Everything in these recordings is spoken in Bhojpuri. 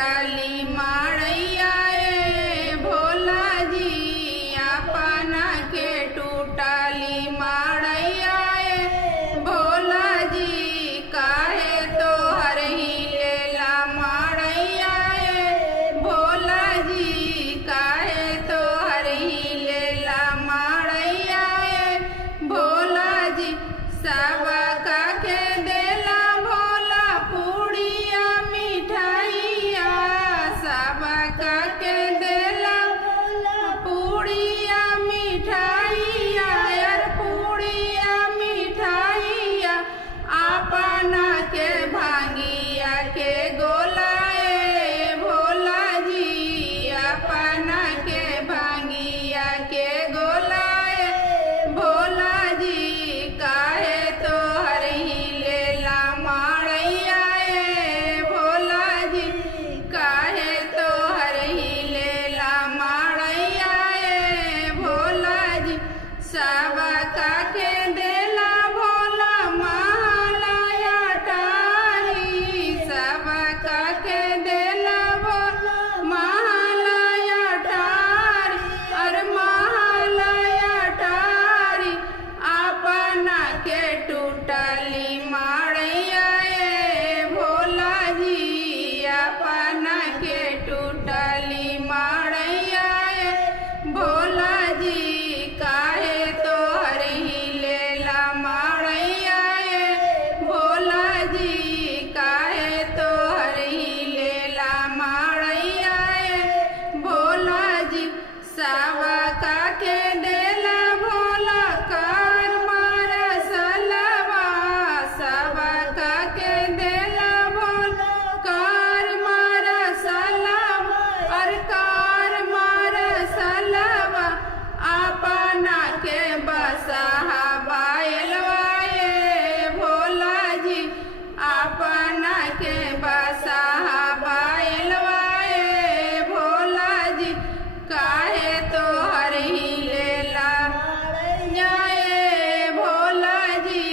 टूटली माड़ैया ए भोला जी अपना के टूटली माड़ैया ए भोला जी काहे तो हर ही लेला माड़ैया ए भोला जी काहे तो हर ही लेला माड़ैया ए भोला जी सब का के देला भोला पूड़िया मिठाइया सब का के देला पूड़िया मिठाइया यार पूड़िया मिठाइया अपना के भांगिया के गोलाए भोला जी अपना के भांगिया के गोलाए भोला जी काहे तो हर ही लेला माड़ैया ए भोला जी काहे तो हर ही लेला माड़ैया ए भोला जी सब का के देला भोला महालया टारी सब का के देला भोला महालया टारी और महालया टारी अपना के टूटली माड़ैया ए भोला जी अपना के टूटली माड़ैया ए भोला जी काहे तो हर ही लेला माड़ैया ए भोला जी काहे तो हर ही लेला माड़ैया ए भोला जी सब का के देला भोला कर मारा सलवा सब का के देला भोला कर मारा सलवा और कर मारा सलवा अपना के बसहा बायलवा ए भोला जी अपना के बसहा बायलवा ए भोला जी काहे तो हर ही लेला ए भोला जी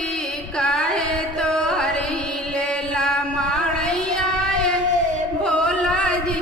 काहे तो हर ही लेला माड़ैया ए भोला जी